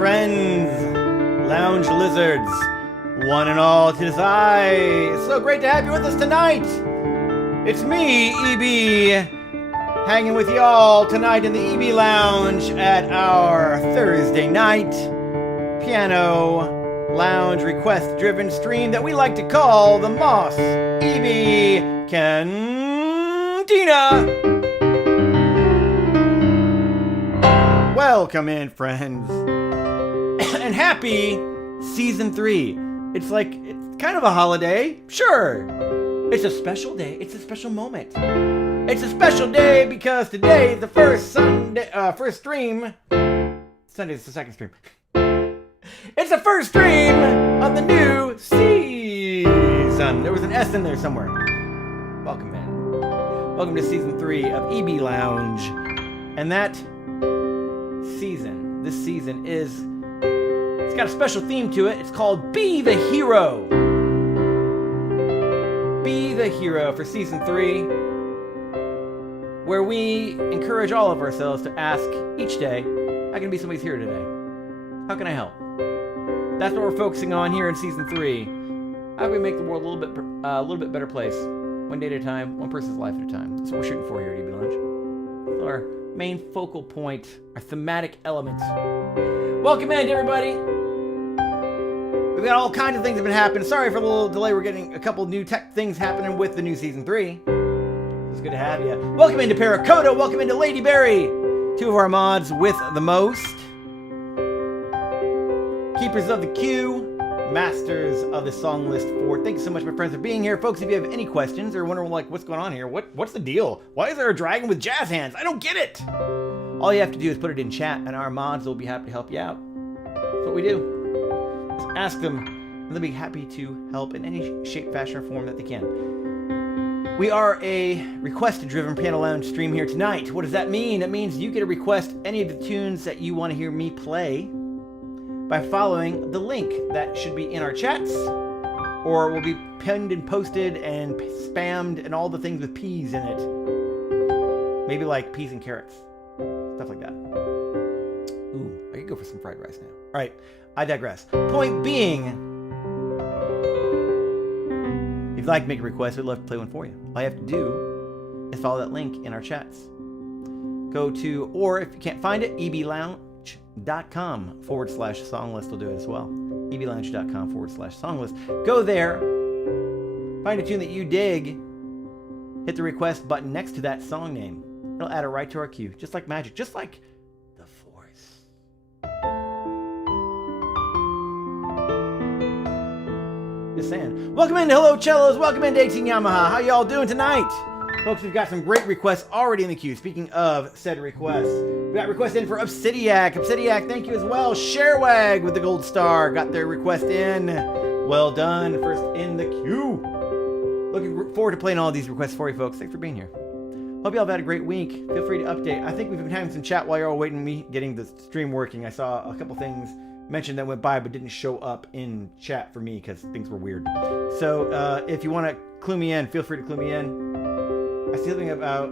friends, lounge lizards, one and all, 'tis I. It's so great to have you with us tonight. It's me, EB, hanging with y'all tonight in the EB Lounge at our Thursday night piano lounge request-driven stream that we like to call the Mos EB Cantina. Welcome in, friends, and happy season 3. It's kind of a holiday, sure. It's a special day. It's a special moment. It's a special day because today is the first stream. Sunday's the second stream. It's the first stream of the new season. There was an S in there somewhere. Welcome in. Welcome to season 3 of EB Lounge. And this season it's got a special theme to it. It's called Be the Hero. Be the Hero for season 3, where we encourage all of ourselves to ask each day, how can I be somebody's hero today? How can I help? That's what we're focusing on here in season 3. How can we make the world a little bit better place, one day at a time, one person's life at a time? That's what we're shooting for here at EB Lounge. That's our main focal point, our thematic element. Welcome in, everybody. We've got all kinds of things that have been happening. Sorry for the little delay. We're getting a couple new tech things happening with the new season 3. It's good to have you. Welcome into Paracoda. Welcome into Lady Berry. 2 of our mods with the most. Keepers of the queue. Masters of the song list 4. Thank you so much, my friends, for being here. Folks, if you have any questions or wondering what's going on here, what's the deal? Why is there a dragon with jazz hands? I don't get it. All you have to do is put it in chat, and our mods will be happy to help you out. That's what we do. Just ask them, and they'll be happy to help in any shape, fashion, or form that they can. We are a request-driven piano lounge stream here tonight. What does that mean? That means you get to request any of the tunes that you want to hear me play by following the link that should be in our chats, or will be pinned and posted and spammed and all the things with peas in it. Maybe like peas and carrots. Stuff like that. Ooh, I could go for some fried rice now. All right, I digress. Point being, if you'd like to make a request, we'd love to play one for you. All you have to do is follow that link in our chats. Go to, or if you can't find it, eblounge.com/song list will do it as well. eblounge.com/song list. Go there, find a tune that you dig, hit the request button next to that song name. It'll add it right to our queue, just like magic, just like the Force. Just saying. Welcome into Hello Cellos. Welcome into 18 Yamaha. How y'all doing tonight? Folks, we've got some great requests already in the queue. Speaking of said requests, we got requests in for Obsidiac. Obsidiac, thank you as well. Sharewag with the gold star got their request in. Well done. First in the queue. Looking forward to playing all these requests for you, folks. Thanks for being here. Hope y'all have had a great week. Feel free to update. I think we've been having some chat while you're all waiting me getting the stream working. I saw a couple things mentioned that went by but didn't show up in chat for me because things were weird. So if you want to clue me in, feel free to clue me in. I see something about,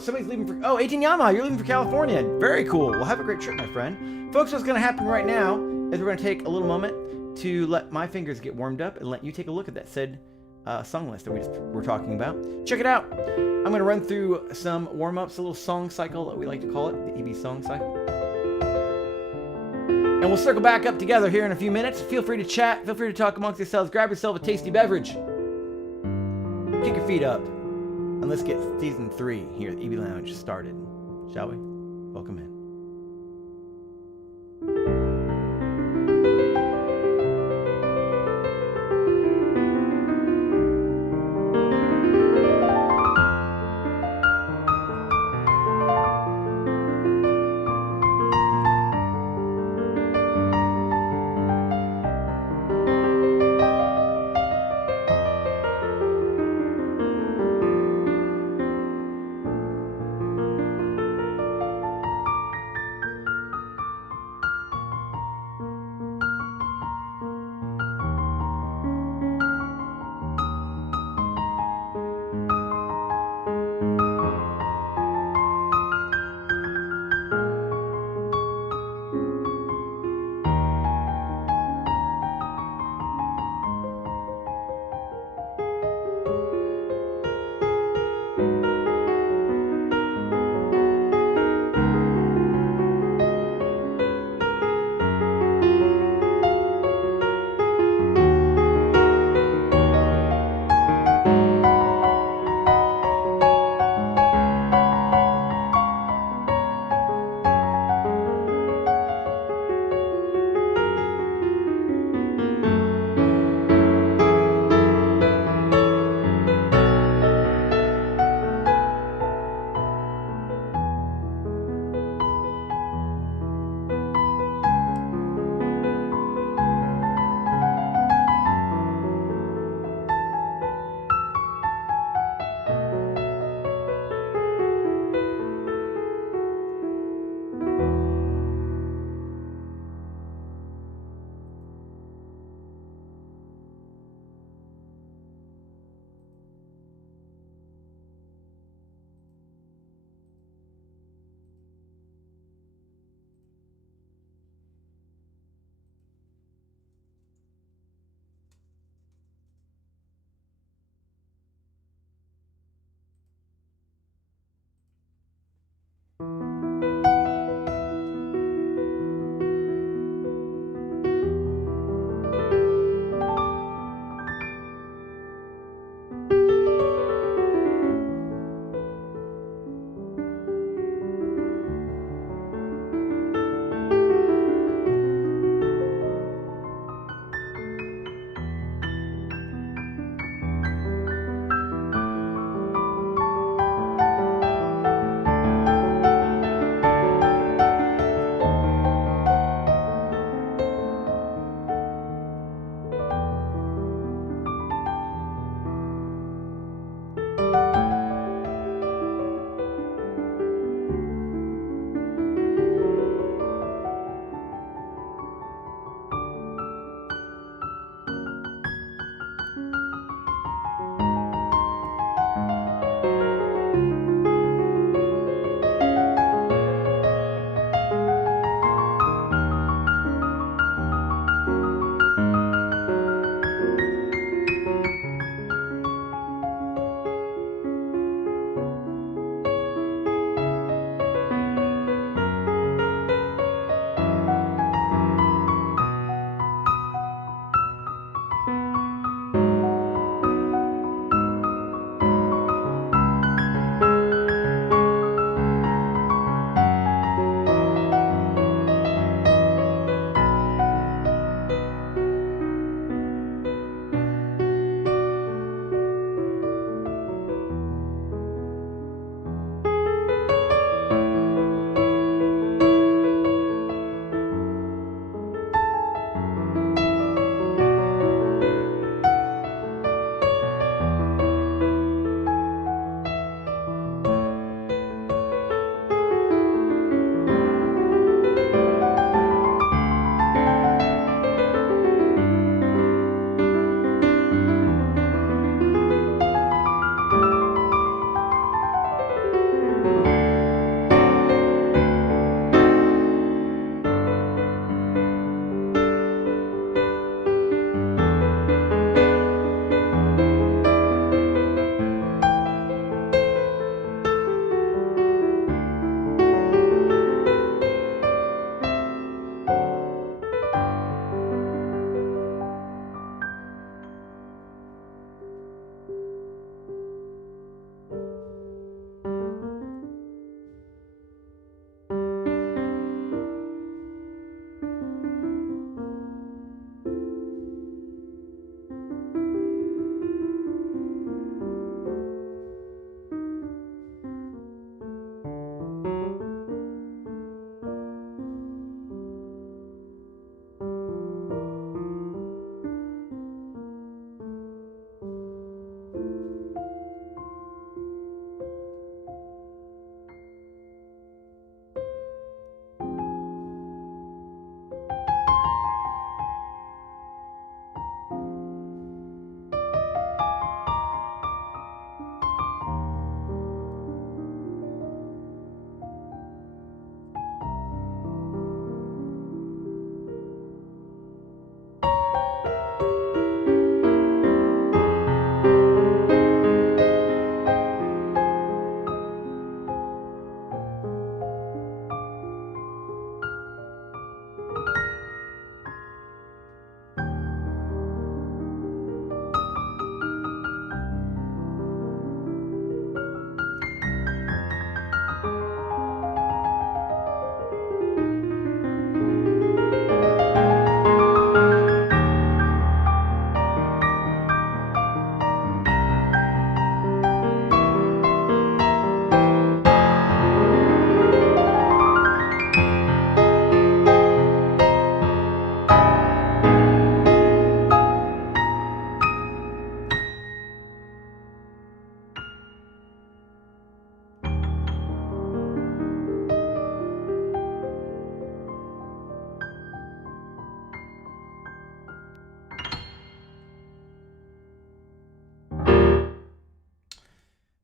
somebody's leaving for, 18 Yamaha, you're leaving for California. Very cool. Well, have a great trip, my friend. Folks, what's going to happen right now is we're going to take a little moment to let my fingers get warmed up and let you take a look at that said song list that we were talking about. Check it out. I'm going to run through some warm-ups, a little song cycle that we like to call it, the EB song cycle. And we'll circle back up together here in a few minutes. Feel free to chat. Feel free to talk amongst yourselves. Grab yourself a tasty beverage. Kick your feet up. And let's get season 3 here at EB Lounge started, shall we? Welcome in.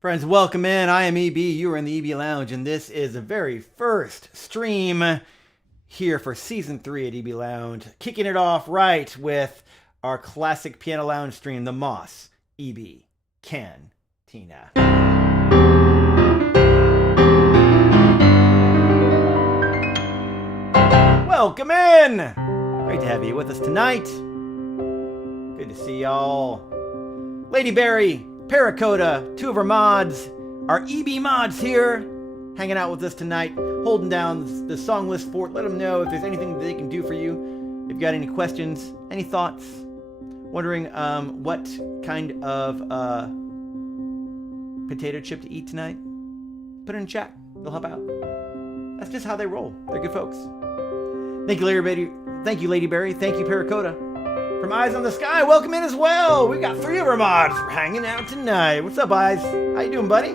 Friends, welcome in. I am EB. You are in the EB Lounge, and this is the very first stream here for Season 3 at EB Lounge. Kicking it off right with our classic Piano Lounge stream, the Mos EB Cantina. Welcome in! Great to have you with us tonight. Good to see y'all. Lady Berry, Paracoda, two of our mods, our EB mods here, hanging out with us tonight, holding down the song list fort. Let them know if there's anything that they can do for you. If you've got any questions, any thoughts, wondering what kind of potato chip to eat tonight, put it in chat. They'll help out. That's just how they roll. They're good folks. Thank you, Lady Berry. Thank you, Lady Berry. Thank you, Paracoda. From Eyes on the Sky, welcome in as well. We've got 3 of our mods hanging out tonight. What's up, Eyes? How you doing, buddy?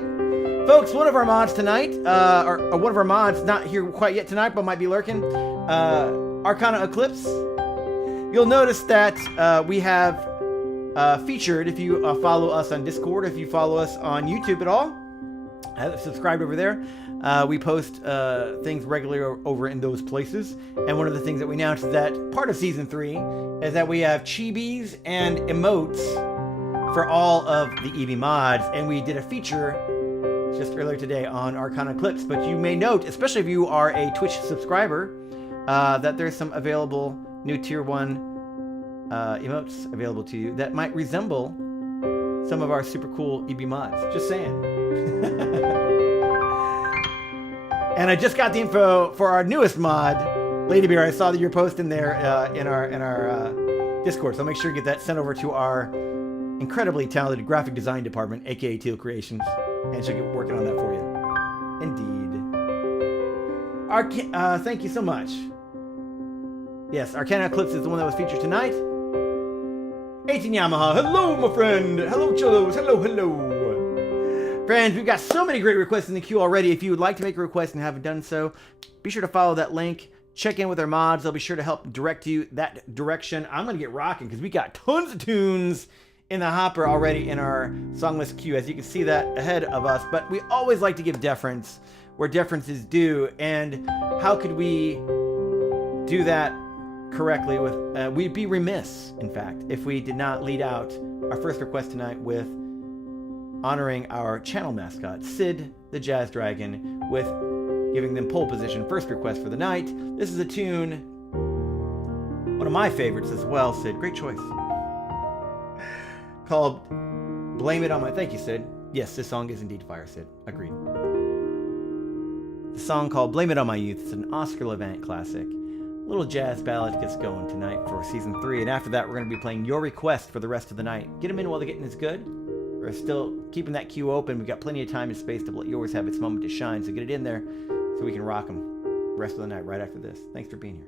Folks, one of our mods tonight, or one of our mods, not here quite yet tonight, but might be lurking, Arcana Eclipse. You'll notice that we have featured, if you follow us on Discord, if you follow us on YouTube at all, subscribed over there. We post things regularly over in those places. And one of the things that we announced is that part of Season 3 is that we have chibis and emotes for all of the EB mods. And we did a feature just earlier today on Arcana Eclipse. But you may note, especially if you are a Twitch subscriber, that there's some available new Tier 1 emotes available to you that might resemble some of our super cool EB mods. Just saying. And I just got the info for our newest mod, Lady Bear. I saw that you're posting there in our Discord, so I'll make sure to get that sent over to our incredibly talented graphic design department, aka Teal Creations, and she'll get working on that for you. Indeed. Thank you so much. Yes, Arcana Eclipse is the one that was featured tonight. 18 Yamaha, hello, my friend. Hello, Cholos. Hello. Friends, we've got so many great requests in the queue already. If you would like to make a request and haven't done so, be sure to follow that link. Check in with our mods. They'll be sure to help direct you that direction. I'm going to get rocking because we got tons of tunes in the hopper already in our song list queue. As you can see that ahead of us. But we always like to give deference where deference is due. And how could we do that correctly? We'd be remiss, in fact, if we did not lead out our first request tonight with honoring our channel mascot, Sid the Jazz Dragon, with giving them pole position. First request for the night. This is a tune, one of my favorites as well, Sid. Great choice. Called Blame It On My... Thank you, Sid. Yes, this song is indeed fire, Sid. Agreed. The song called Blame It On My Youth is an Oscar Levant classic. A little jazz ballad gets going tonight for Season 3, and after that we're going to be playing your request for the rest of the night. Get them in while the getting is good. We're still keeping that queue open. We've got plenty of time and space to let yours have its moment to shine. So get it in there so we can rock them the rest of the night right after this. Thanks for being here.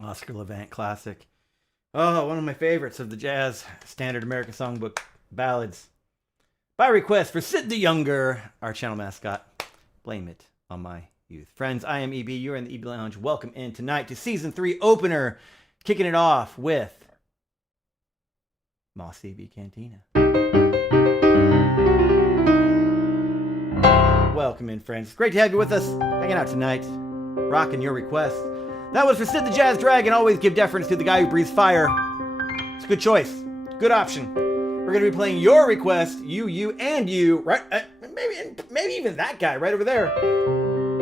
Oscar Levant classic. Oh, one of my favorites of the jazz standard American songbook ballads. By request for Sid the Younger, our channel mascot. Blame it on my youth. Friends, I am EB. You're in the EB Lounge. Welcome in tonight to Season 3 opener. Kicking it off with Mos EB Cantina. Welcome in, friends. Great to have you with us. Hanging out tonight. Rocking your requests. That was for Sid the Jazz Dragon. Always give deference to the guy who breathes fire. It's a good choice. Good option. We're going to be playing your request. You, and you. Right? Maybe even that guy right over there.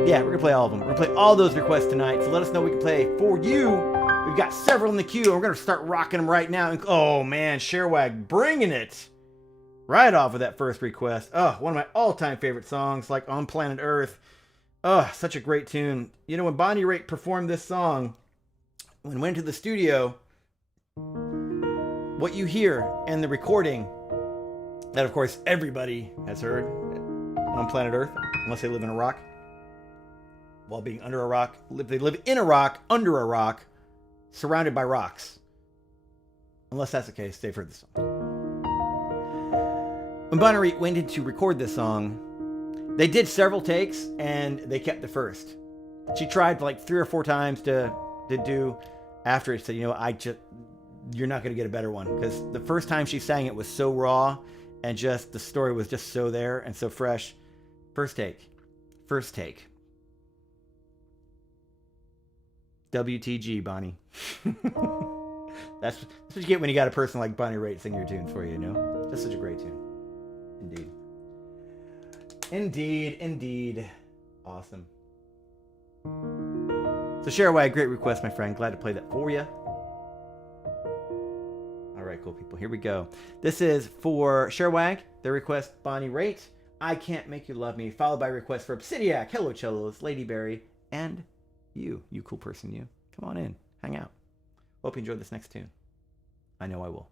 Yeah, we're going to play all of them. We're going to play all those requests tonight. So let us know we can play for you. We've got several in the queue. And we're going to start rocking them right now. Oh, man. Sherwag bringing it. Right off of that first request. Oh, one of my all-time favorite songs, like On Planet Earth. Oh, such a great tune. You know, when Bonnie Raitt performed this song, when we went to the studio, what you hear in the recording, that of course everybody has heard on planet Earth, unless they live in a rock, while being under a rock, they live in a rock, under a rock, surrounded by rocks. Unless that's the case, they've heard the song. When Bonnie Raitt went in to record this song, they did several takes, and they kept the first. She tried like 3 or 4 times to do after it. Said, you know, you're not going to get a better one. Because the first time she sang it was so raw, and just the story was just so there and so fresh. First take. WTG, Bonnie. That's what you get when you got a person like Bonnie Raitt sing your tunes for you, you know? Just such a great tune. Indeed. Awesome. So Sherwag, great request, my friend. Glad to play that for you. All right, cool people. Here we go. This is for Sherwag. Their request, Bonnie Raitt, I Can't Make You Love Me, followed by a request for Obsidiac, Hello Cellos, Lady Berry, and you cool person, you. Come on in. Hang out. Hope you enjoy this next tune. I know I will.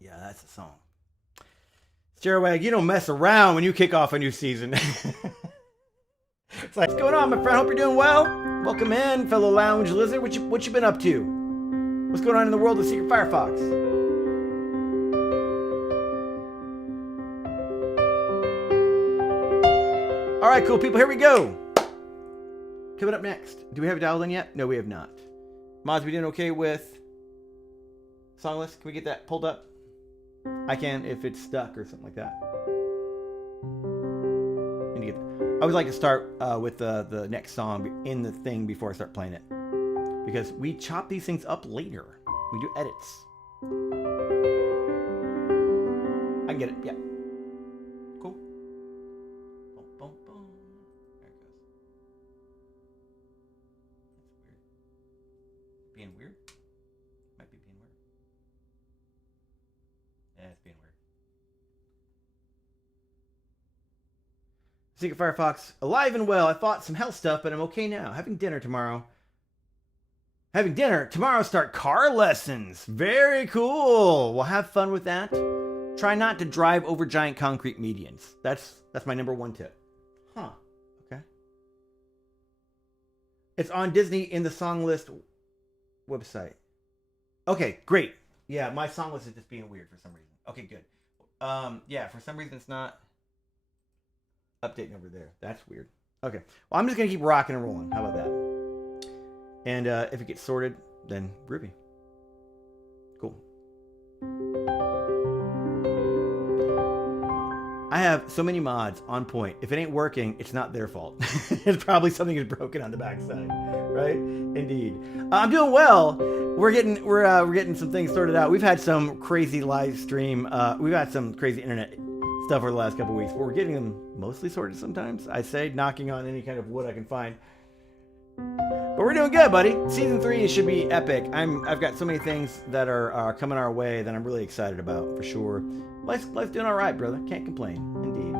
Yeah, that's the song. Stairwag, you don't mess around when you kick off a new season. It's like, what's going on, my friend? Hope you're doing well. Welcome in, fellow lounge lizard. What you been up to? What's going on in the world of Secret Firefox? All right, cool people. Here we go. Coming up next. Do we have it dialed in yet? No, we have not. Mods, we doing okay with song list? Can we get that pulled up? I can if it's stuck or something like that. I always like to start with the next song in the thing before I start playing it. Because we chop these things up later. We do edits. I can get it, yeah. Cool. Boom, boom, boom. There it goes. That's weird. Being weird? Might be being weird. Yeah, it's being weird. Secret Firefox, alive and well. I fought some health stuff, but I'm okay now. Having dinner tomorrow. Start car lessons. Very cool. We'll have fun with that. Try not to drive over giant concrete medians. That's my number one tip. Huh. Okay. It's on Disney in the song list website. Okay, great. Yeah, my song list is just being weird for some reason. Okay, good. Yeah, for some reason it's not updating over there. That's weird. Okay. Well, I'm just going to keep rocking and rolling. How about that? And if it gets sorted, then groovy. Cool. I have so many mods on point. If it ain't working, it's not their fault. It's probably something is broken on the backside, right? Indeed. I'm doing well. We're getting some things sorted out. We've had some crazy live stream. We've had some crazy internet stuff over the last couple of weeks, but we're getting them mostly sorted sometimes. I say knocking on any kind of wood I can find. But we're doing good, buddy. Season 3 should be epic. I've got so many things that are coming our way that I'm really excited about, for sure. Life's doing all right, brother. Can't complain. Indeed.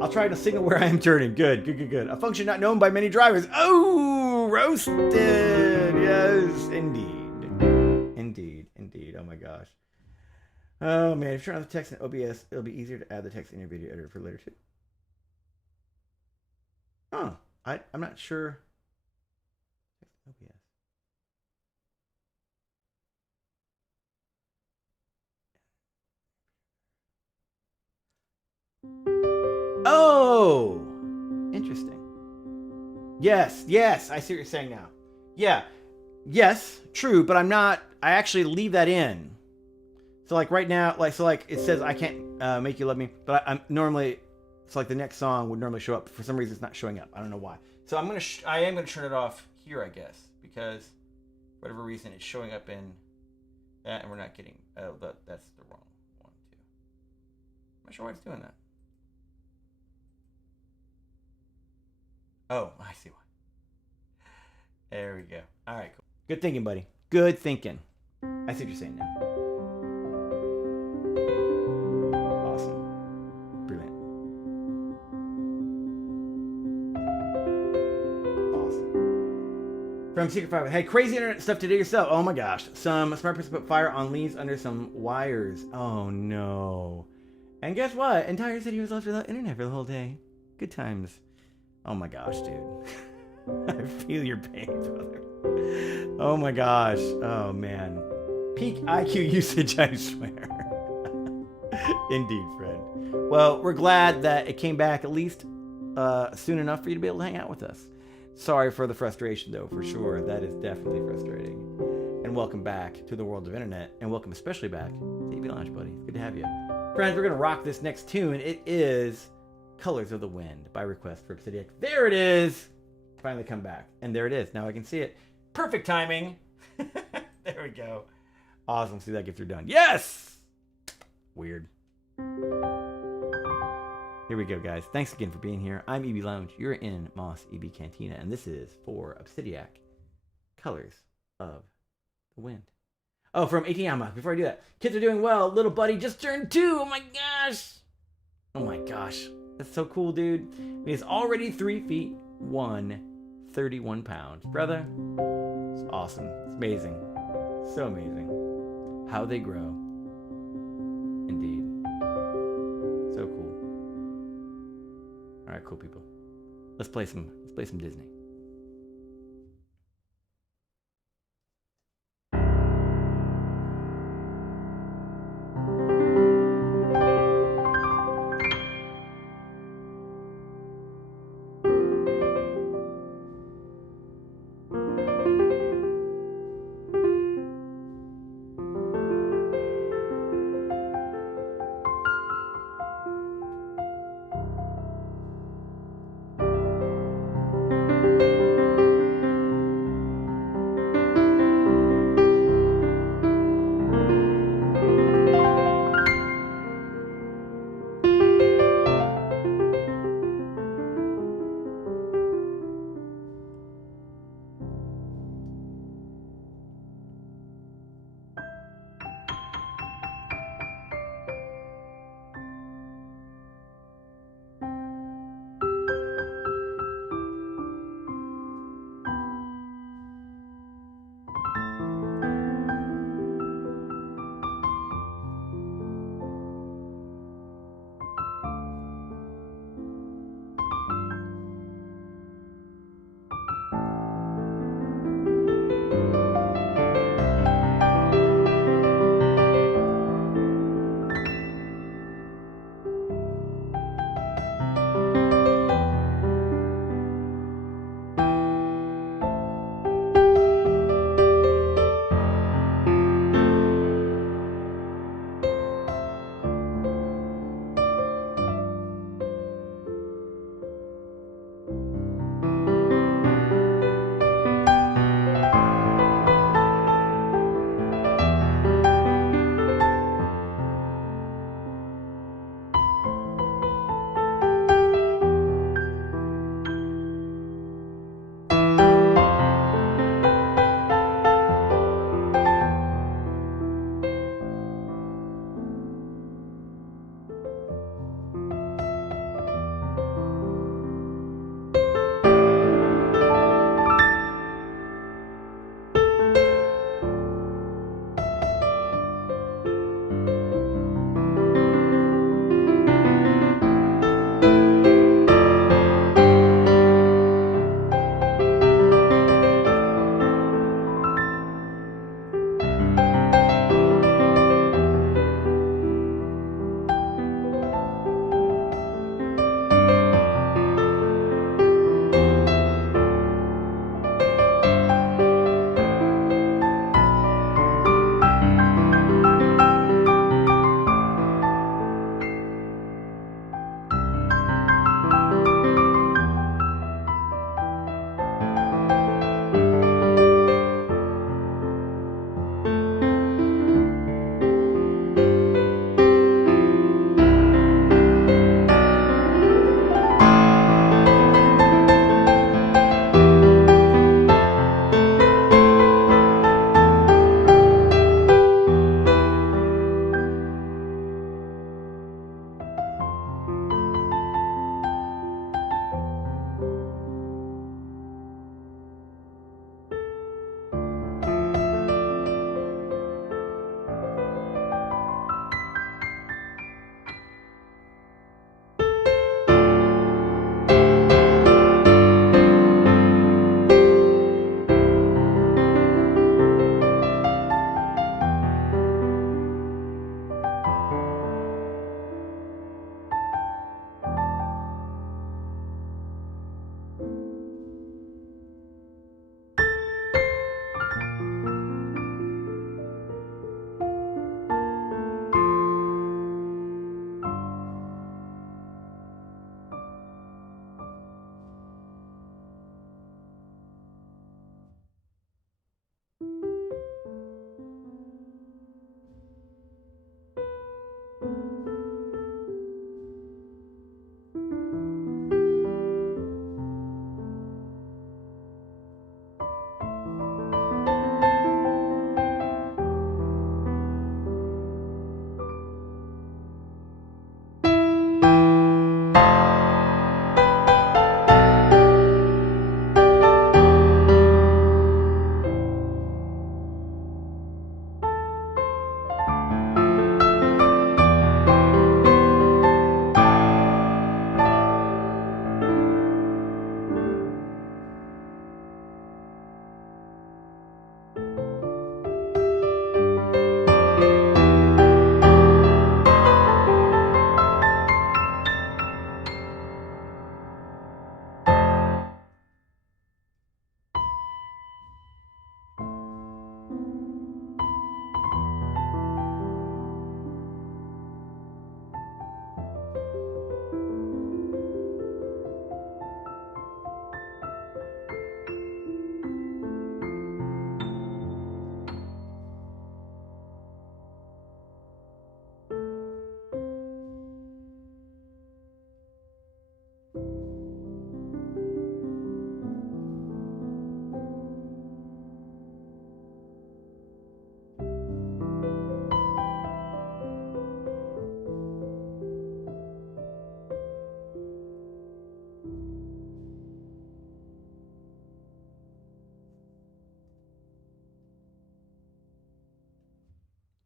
I'll try to signal where I am turning. Good. A function not known by many drivers. Oh, roasted. Yes, indeed. Oh my gosh. Oh man, if you turn on the text in OBS, it'll be easier to add the text in your video editor for later too. Oh, I'm not sure. OBS. Oh, interesting. Yes, I see what you're saying now. Yeah, yes, true, but I'm not. I actually leave that in. So like right now, like it says I can't make you love me, but I'm normally. It's like the next song would normally show up. For some reason, it's not showing up. I don't know why. So I am gonna turn it off here, I guess, because for whatever reason it's showing up in that, and we're not getting. Oh, that's the wrong one too. I'm not sure why it's doing that. Oh, I see why. There we go. All right, cool. Good thinking, buddy. Good thinking. I see what you're saying now. Awesome. Brilliant. Awesome. From Secret Fire. Hey, crazy internet stuff to do yourself. Oh my gosh. Some smart person put fire on leaves under some wires. Oh no. And guess what? Entire city was left without internet for the whole day. Good times. Oh my gosh, dude. I feel your pain, brother. Oh my gosh. Oh man. Peak IQ usage, I swear. Indeed, friend. Well, we're glad that it came back at least soon enough for you to be able to hang out with us. Sorry for the frustration, though, for sure. That is definitely frustrating. And welcome back to the world of internet. And welcome especially back to EB Lounge, buddy. Good to have you. Friends, we're going to rock this next tune. It is Colors of the Wind by request for Obsidian. There it is. Finally come back. And there it is. Now I can see it. Perfect timing. There we go. Awesome. See that get through done. Yes! Weird. Here we go, guys. Thanks again for being here. I'm EB Lounge. You're in Mos EB Cantina. And this is for Obsidian. Colors of the Wind. Oh, from Atiyama. Before I do that. Kids are doing well. Little buddy just turned 2. Oh my gosh. Oh my gosh. That's so cool, dude. He's already 3 feet 1, 31 pounds. Brother, It's awesome. It's amazing. So amazing. How they grow. Indeed. So cool. All right, cool people. Let's play some Disney.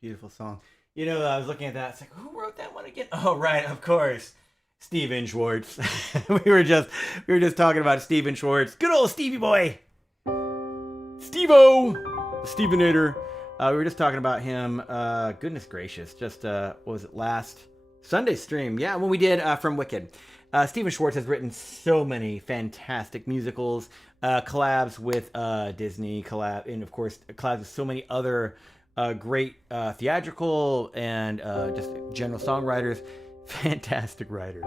Beautiful song. You know, I was looking at that. It's like, who wrote that one again? Oh, right, of course, Steven Schwartz. we were just talking about Steven Schwartz. Good old Stevie boy, Steve-O, the Stevenator. We were just talking about him. Goodness gracious, just what was it, last Sunday stream? Yeah, when we did from Wicked. Steven Schwartz has written so many fantastic musicals, collabs with Disney, and of course collabs with so many other great theatrical and just general songwriters. Fantastic writer.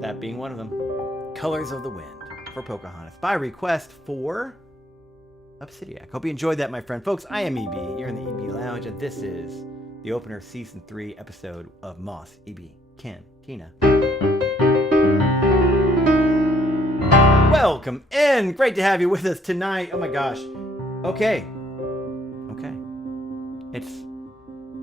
That being one of them. Colors of the Wind for Pocahontas by request for Obsidiac. Hope you enjoyed that, my friend. Folks, I am EB. You're in the EB Lounge, and this is the opener Season 3 episode of Mos EB Cantina. Welcome in. Great to have you with us tonight. Oh my gosh. Okay.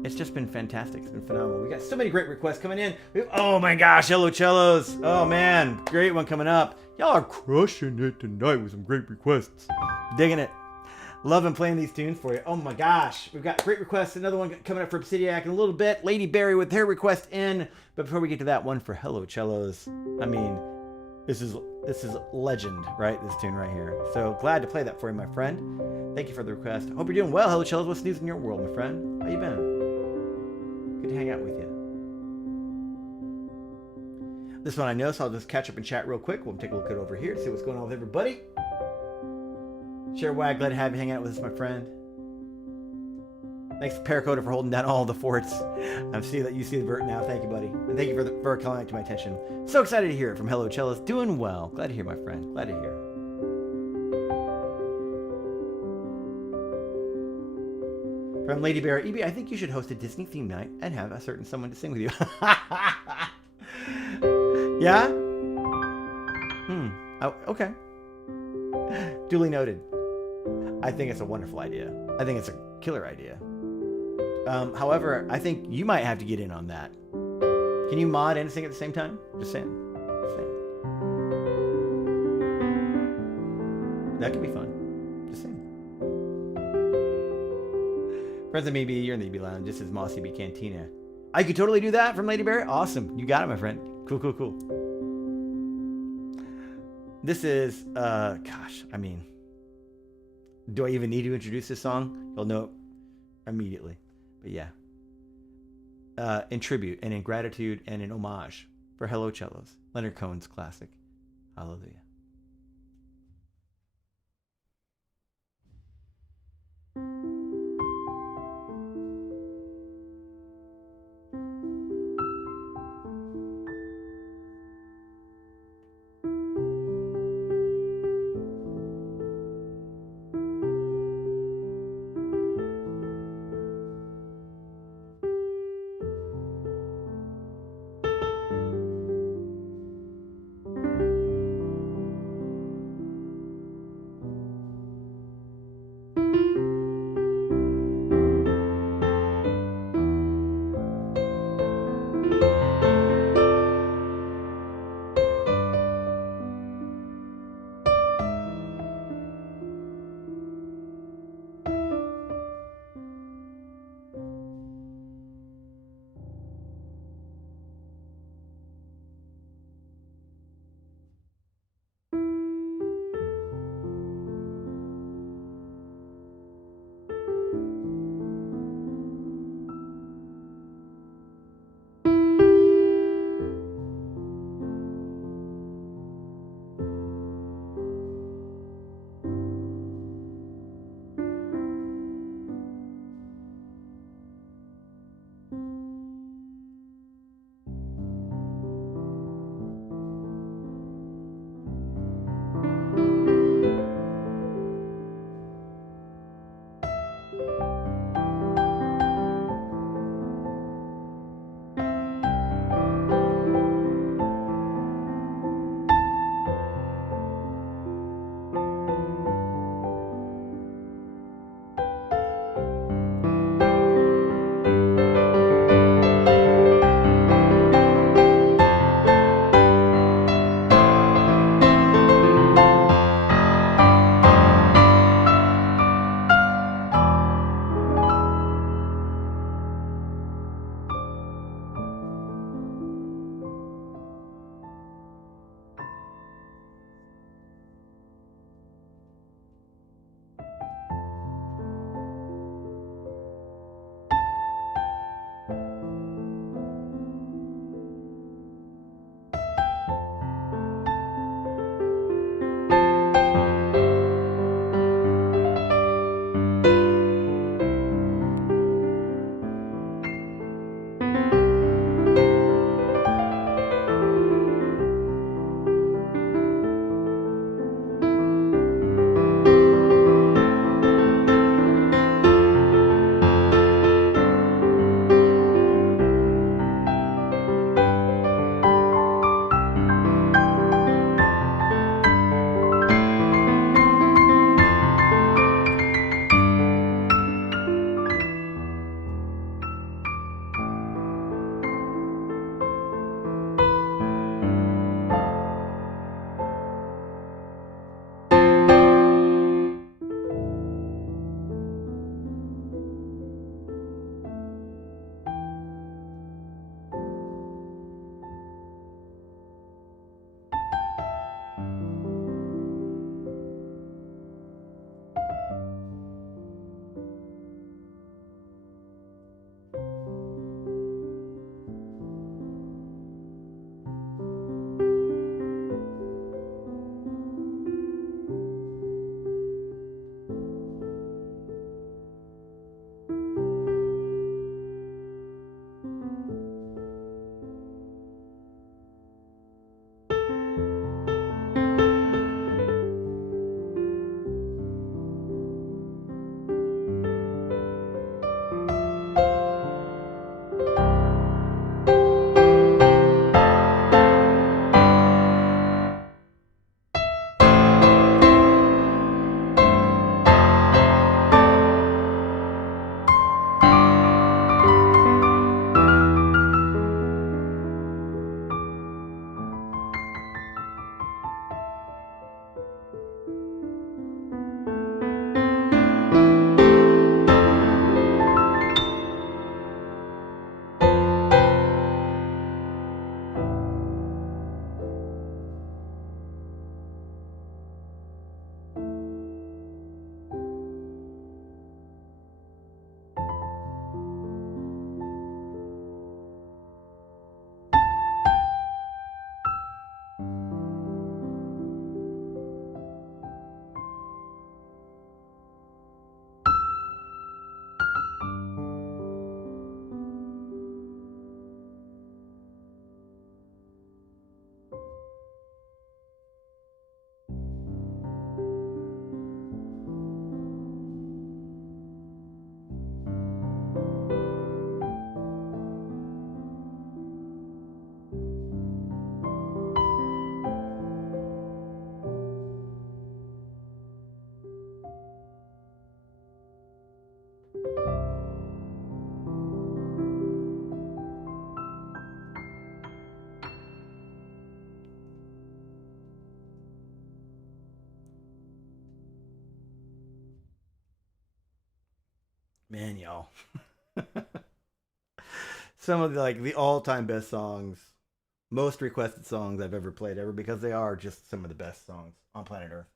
It's just been fantastic. It's been phenomenal. We got so many great requests coming in. Oh my gosh, Hello Cellos. Oh man, great one coming up. Y'all are crushing it tonight with some great requests. Digging it. Loving playing these tunes for you. Oh my gosh. We've got great requests. Another one coming up for Obsidiac in a little bit. Lady Berry with her request in. But before we get to that one for Hello Cellos, I mean, this is legend, right? This tune right here. So glad to play that for you, my friend. Thank you for the request. Hope you're doing well. Hello Cellos. What's news in your world, my friend? How you been? Good to hang out with you. This one I know, so I'll just catch up and chat real quick. We'll take a look at over here, see what's going on with everybody. Share Wag, glad to have you hang out with us, my friend. Thanks to Paracoda for holding down all the forts. I see that you see the vert now. Thank you, buddy. And thank you for calling it to my attention. So excited to hear it from Hello Cellos. Doing well. Glad to hear, my friend. Glad to hear. From Lady Bear, EB, I think you should host a Disney theme night and have a certain someone to sing with you. Yeah? Oh, okay. Duly noted. I think it's a wonderful idea. I think it's a killer idea. However, I think you might have to get in on that. Can you mod and sing at the same time? Just saying. That could be fun. Just saying. Friends of EB, you're in the EB Lounge. This is Mos EB Cantina. I could totally do that from Lady Bear. Awesome. You got it, my friend. Cool. This is, gosh, I mean, do I even need to introduce this song? You'll know immediately. But yeah. In tribute and in gratitude and in homage for Hello Cellos, Leonard Cohen's classic. Hallelujah. Man, y'all. Some of the all-time best songs, most requested songs I've ever played ever, because they are just some of the best songs on planet Earth.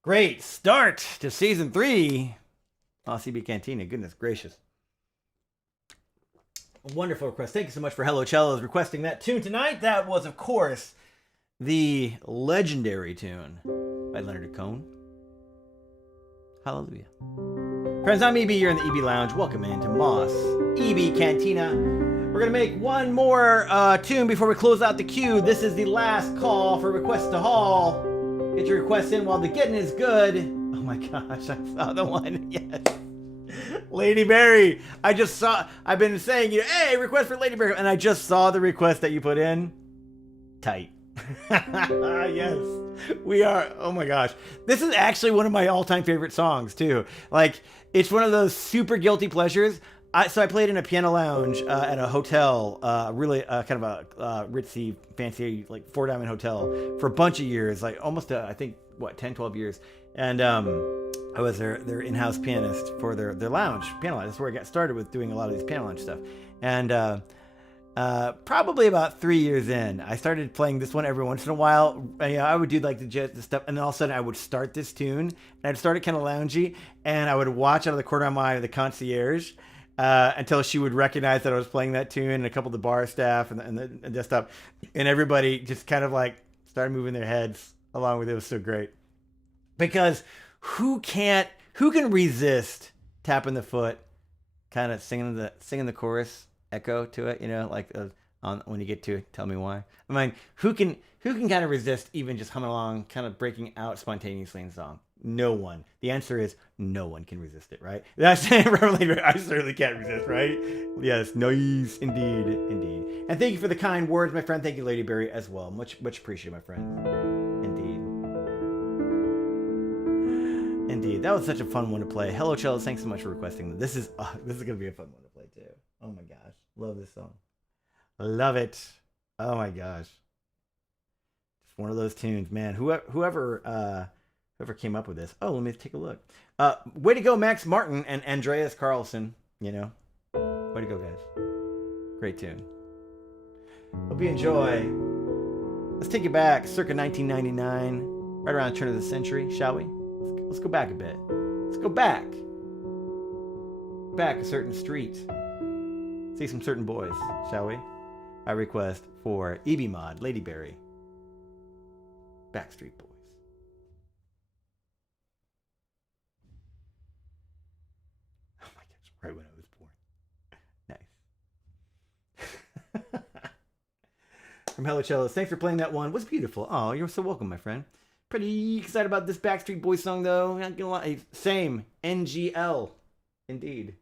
Great start to season 3. Mos EB Cantina. Goodness gracious. A wonderful request. Thank you so much for Hello Cellos requesting that tune tonight. That was, of course, the legendary tune by Leonard Cohen. Hallelujah. Friends, I'm EB. You're in the EB Lounge. Welcome into Mos EB Cantina. We're going to make one more tune before we close out the queue. This is the last call for requests to haul. Get your requests in while the getting is good. Oh my gosh, I saw the one. Yes. Lady Berry. I've been saying, hey, request for Lady Berry. And I just saw the request that you put in. Tight. Yes. We are. Oh my gosh. This is actually one of my all-time favorite songs, too. Like, it's one of those super guilty pleasures. So I played in a piano lounge at a hotel, really kind of a ritzy, fancy, like 4-diamond hotel for a bunch of years, like almost, I think, 10, 12 years. And I was their in-house pianist for their lounge, piano lounge. That's where I got started with doing a lot of these piano lounge stuff. And probably about 3 years in, I started playing this one every once in a while. I would do like the stuff, and then all of a sudden I would start this tune, and I'd start it kind of loungy, and I would watch out of the corner of my eye the concierge until she would recognize that I was playing that tune, and a couple of the bar staff and the stuff, and everybody just kind of like started moving their heads along with it. It was so great, because who can resist tapping the foot, kind of singing the chorus echo to it, when you get to Tell Me Why. I mean, who can kind of resist even just humming along, kind of breaking out spontaneously in song? No one. The answer is no one can resist it, right? That's I certainly can't resist, right? Yes, nice, indeed. And thank you for the kind words, my friend. Thank you, Lady Berry, as well. Much appreciated, my friend. Indeed. That was such a fun one to play. Hello, Cellos. Thanks so much for requesting that. This is gonna be a fun one to play too. Oh my gosh, love this song. Love it. Oh my gosh, it's one of those tunes, man. Whoever came up with this. Oh, let me take a look. Way to go, Max Martin and Andreas Carlson. Way to go, guys. Great tune. Hope you enjoy. Let's take you back, circa 1999, right around the turn of the century, shall we? Let's go back a bit. Let's go back a certain street. See some certain boys, shall we? I request for EB Mod, Lady Berry, Backstreet Boys. Oh my gosh, right when I was born. Nice. From Hello Cellos, thanks for playing that one. It was beautiful. Oh, you're so welcome, my friend. Pretty excited about this Backstreet Boys song, though. Not gonna lie. Same. NGL. Indeed.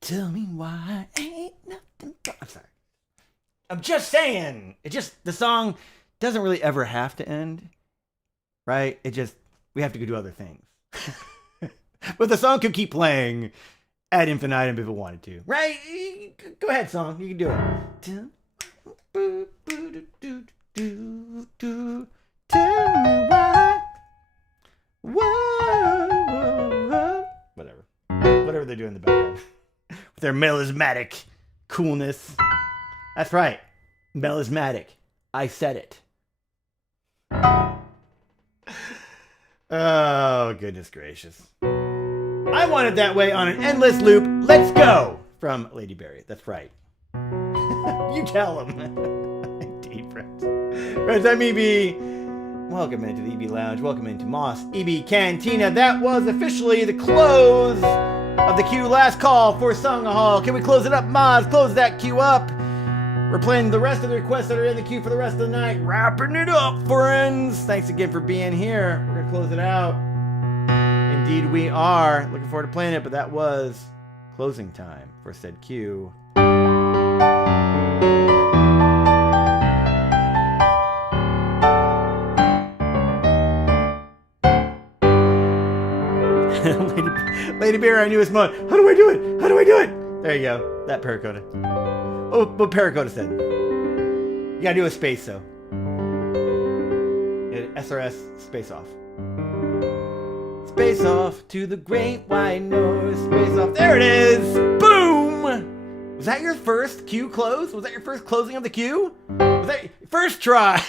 Tell me why ain't nothing but... I'm sorry. I'm just saying. The song doesn't really ever have to end, right? We have to go do other things. But the song could keep playing ad infinitum if it wanted to, right? Go ahead, song. You can do it. Tell me why. Whoa. Whatever they do in the background. With their melismatic coolness. That's right. Melismatic. I said it. Oh, goodness gracious. I want it that way on an endless loop. Let's go! From Lady Berry. That's right. You tell them. Indeed, friends. Friends, I'm EB. Welcome into the EB Lounge. Welcome into Mos EB Cantina. That was officially the close of the queue. Last call for Song Hall. Can we close it up, Mos? Close that queue up. We're playing the rest of the requests that are in the queue for the rest of the night. Wrapping it up, friends. Thanks again for being here. We're going to close it out. Indeed, we are. Looking forward to playing it, but that was closing time for said queue. Lady Bear, I knew his mode. How do I do it? How do I do it? There you go. That Paracoda. Oh, what Paracoda said. You gotta do a space, though. SRS, space off. Space off to the great white north. Space off. There it is. Boom. Was that your first queue close? Was that your first closing of the queue? Was that your first try?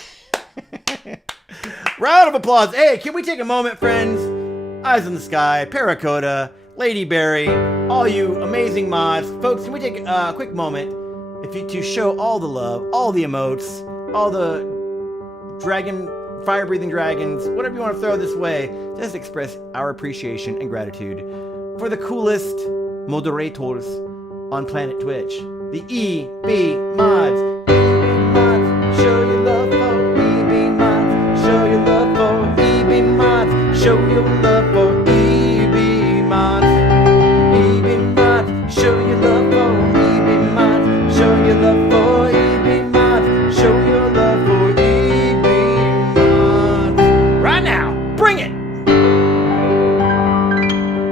Round of applause. Hey, can we take a moment, friends? Eyes in the Sky, Paracoda, Lady Berry, all you amazing mods. Folks, can we take a quick moment to show all the love, all the emotes, all the fire-breathing dragons, whatever you want to throw this way, just express our appreciation and gratitude for the coolest moderators on Planet Twitch, the EB Mods. EB Mods, show your love for EB Mods, show your love for EB Mods, show your love for EB Mods. EB Mods, show your love for EB Mods, show your love for EB Mods, show your love for EB Mods. Right now, bring it!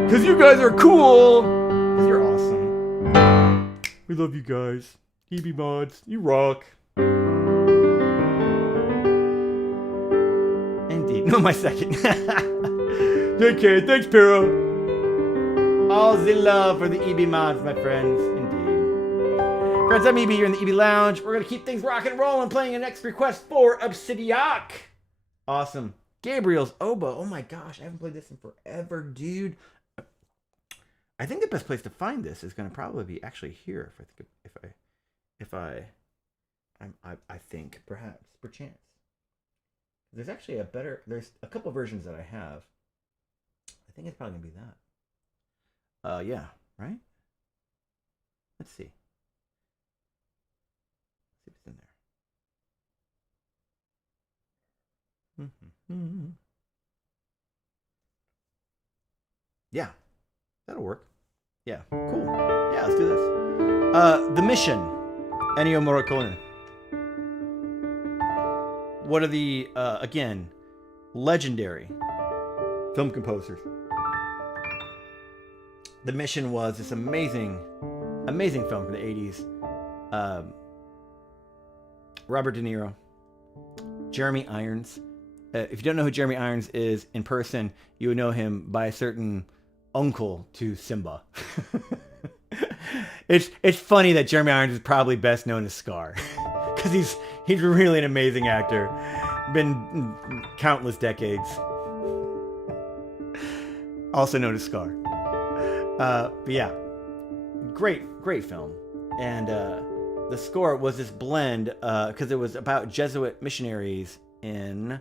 Cause you guys are cool! Cause you're awesome. We love you guys. EB Mods, you rock. Indeed. No, my second. JK, thanks, Pero. All the love for the EB Mods, my friends. Indeed. Friends, I'm EB here in the EB Lounge. We're going to keep things rock and rolling, playing a next request for Obsidiac. Awesome. Gabriel's Oboe. Oh my gosh, I haven't played this in forever, dude. I think the best place to find this is going to probably be actually here. I think, perhaps, perchance. There's actually there's a couple versions that I have. I think it's probably going to be that. Yeah, right? Let's see. Let's see if it's in there. Yeah, that'll work. Yeah, cool. Yeah, let's do this. The Mission, Ennio Morricone. One of the, again, legendary film composers. The Mission was this amazing film from the 80s. Robert De Niro, Jeremy Irons. If you don't know who Jeremy Irons is in person, you would know him by a certain uncle to Simba. It's funny that Jeremy Irons is probably best known as Scar, because he's really an amazing actor. Been countless decades. Also known as Scar. But yeah, great film. And the score was this blend, because it was about Jesuit missionaries in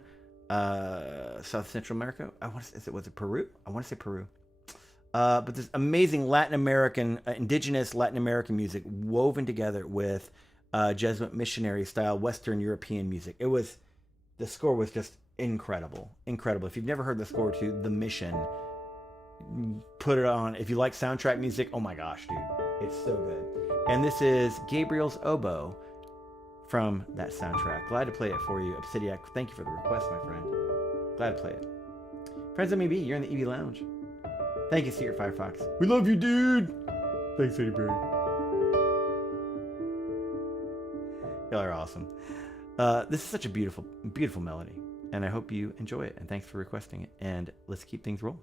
South Central America. Was it Peru? I want to say Peru. But this amazing Latin American, indigenous Latin American music woven together with Jesuit missionary style Western European music. The score was just incredible. If you've never heard the score to The Mission, put it on. If you like soundtrack music, oh my gosh, dude. It's so good. And this is Gabriel's Oboe from that soundtrack. Glad to play it for you. Obsidiac, thank you for the request, my friend. Glad to play it. Friends of EB, you're in the EB Lounge. Thank you, Secret Firefox. We love you, dude. Thanks, Eddie Bird. Y'all are awesome. This is such a beautiful, beautiful melody, and I hope you enjoy it. And thanks for requesting it. And let's keep things rolling.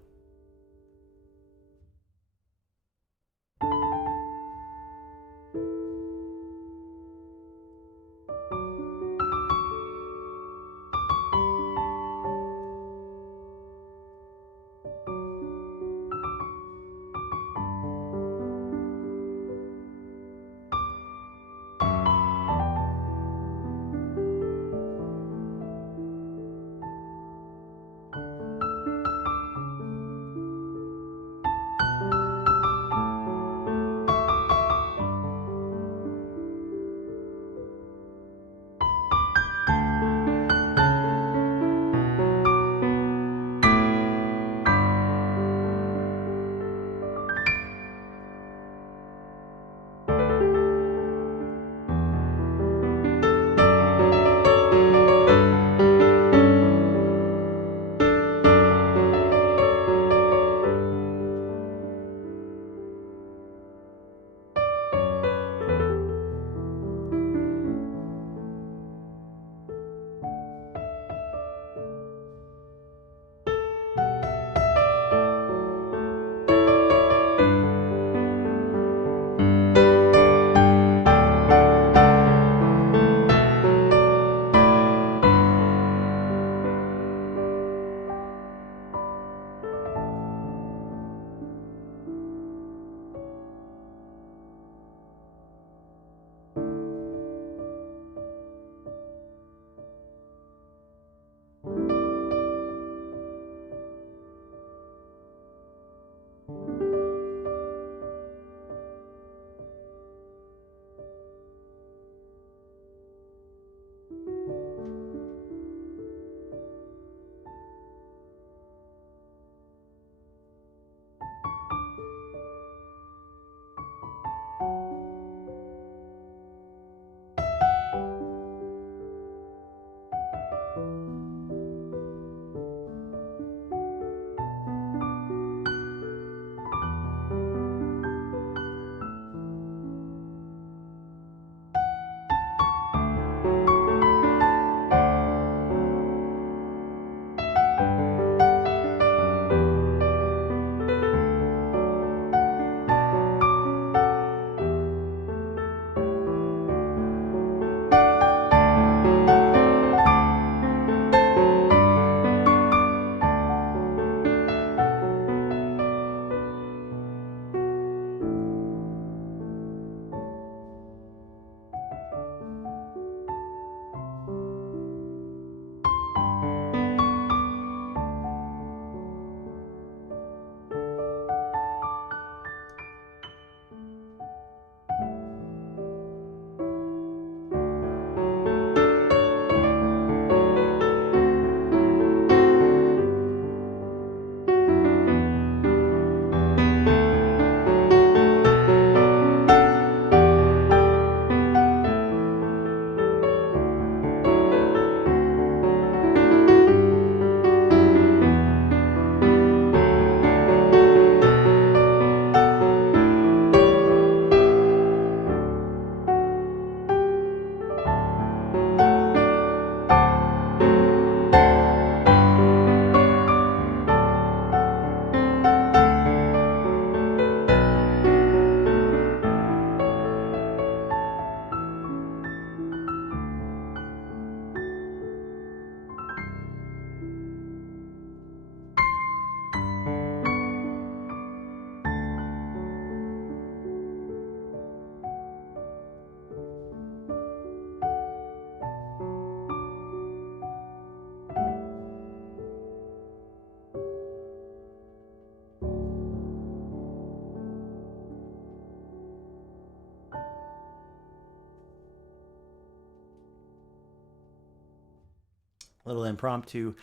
little impromptu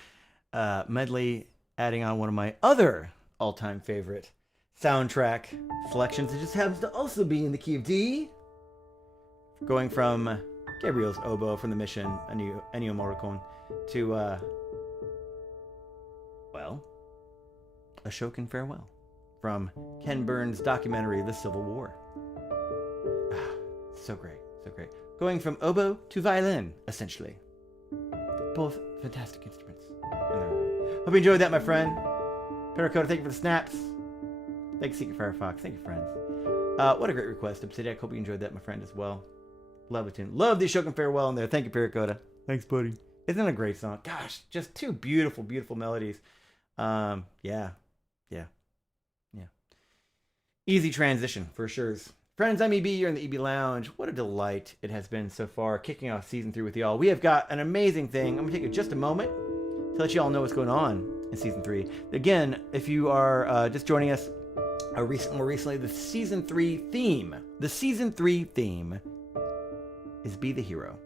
medley, adding on one of my other all-time favorite soundtrack selections. It just happens to also be in the key of D. Going from Gabriel's oboe from the mission, Ennio Morricone, to, well, Ashokan Farewell from Ken Burns' documentary, The Civil War. So great, so great. Going from oboe to violin, essentially. Both fantastic instruments. Hope you enjoyed that, my friend. Paracoda, thank you for the snaps. Thank you, Secret Firefox. Thank you, friends. What a great request, Obsidian. Hope you enjoyed that, my friend, as well. Love the tune. Love the Ashokan Farewell in there. Thank you, Paracoda. Thanks, buddy. Isn't it a great song? Gosh, just two beautiful, beautiful melodies. Yeah. Easy transition, for sure. Friends, I'm EB. You're in the EB Lounge. What a delight it has been so far, kicking off Season 3 with y'all. We have got an amazing thing. I'm going to take just a moment to let you all know what's going on in Season 3. Again, if you are just joining us more recently, the Season 3 theme is Be the Hero.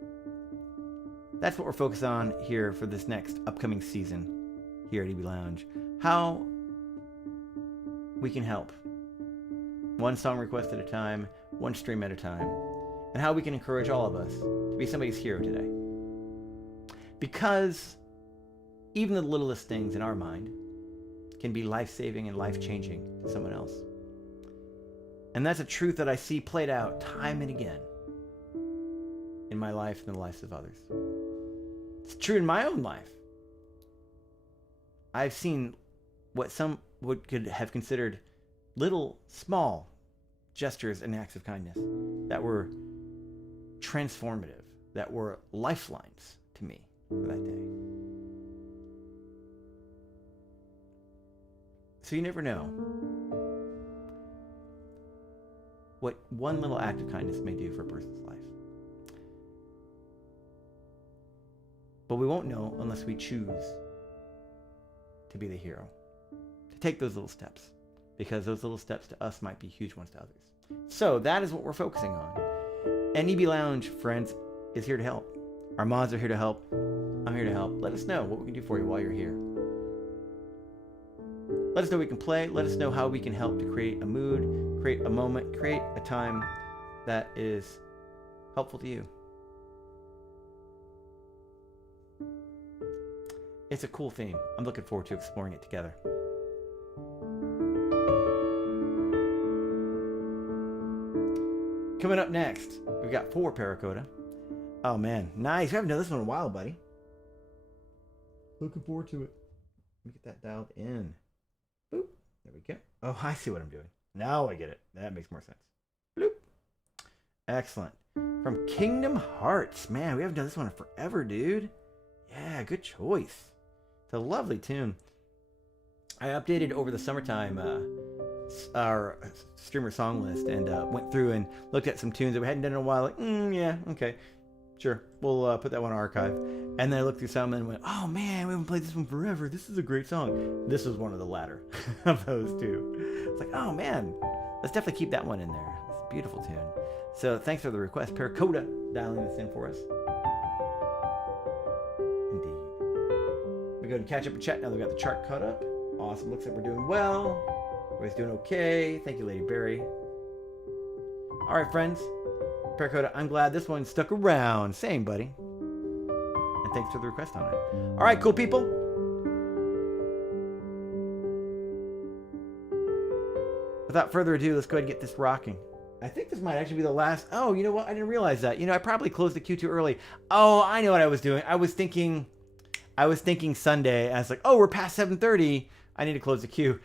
That's what we're focused on here for this next upcoming season here at EB Lounge. How we can help. One song request at a time, one stream at a time. And how we can encourage all of us to be somebody's hero today. Because even the littlest things in our mind can be life-saving and life-changing to someone else. And that's a truth that I see played out time and again in my life and the lives of others. It's true in my own life. I've seen what some could have considered little, small gestures and acts of kindness that were transformative, that were lifelines to me for that day. So you never know what one little act of kindness may do for a person's life. But we won't know unless we choose to be the hero, to take those little steps, because those little steps to us might be huge ones to others. So that is what we're focusing on. And EB Lounge, friends, is here to help. Our mods are here to help. I'm here to help. Let us know what we can do for you while you're here. Let us know we can play. Let us know how we can help to create a mood, create a moment, create a time that is helpful to you. It's a cool theme. I'm looking forward to exploring it together. Coming up next, we've got 4 Paracoda. Oh man, nice. We haven't done this one in a while, buddy. Looking forward to it. Let me get that dialed in. Boop. There we go. Oh, I see what I'm doing. Now I get it. That makes more sense. Bloop. Excellent. From Kingdom Hearts. Man, we haven't done this one in forever, dude. Yeah, good choice. It's a lovely tune. I updated over the summertime our streamer song list and went through and looked at some tunes that we hadn't done in a while. Like, yeah, okay, sure, we'll put that one in archive. And then I looked through some and went, oh man, we haven't played this one forever. This is a great song. This was one of the latter of those two. It's like, oh man, let's definitely keep that one in there. It's a beautiful tune. So thanks for the request, Paracoda, dialing this in for us. Indeed. We go to catch up and chat now that we got the chart caught up. Awesome. Looks like we're doing well. Everybody's doing okay. Thank you, Lady Berry. All right, friends. Paracoda, I'm glad this one stuck around. Same, buddy. And thanks for the request on it. All right, cool people. Without further ado, let's go ahead and get this rocking. I think this might actually be the last. Oh, you know what? I didn't realize that. You know, I probably closed the queue too early. Oh, I know what I was doing. I was thinking Sunday. I was like, oh, we're past 7:30. I need to close the queue.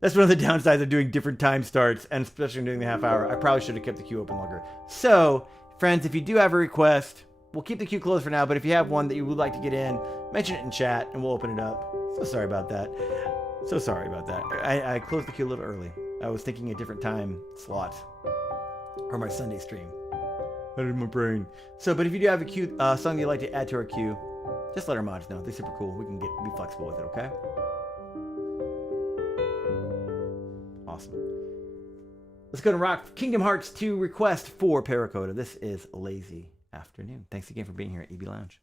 That's one of the downsides of doing different time starts, and especially doing the half hour. I probably should have kept the queue open longer. So, friends, if you do have a request, we'll keep the queue closed for now, but if you have one that you would like to get in, mention it in chat, and we'll open it up. So sorry about that. I closed the queue a little early. I was thinking a different time slot for my Sunday stream. Out of my brain. So, but if you do have a queue, song you'd like to add to our queue, just let our mods know. They're super cool. We can be flexible with it, okay? Awesome. Let's go to rock Kingdom Hearts 2 request for Paracoda. This is Lazy Afternoon. Thanks again for being here at EB Lounge.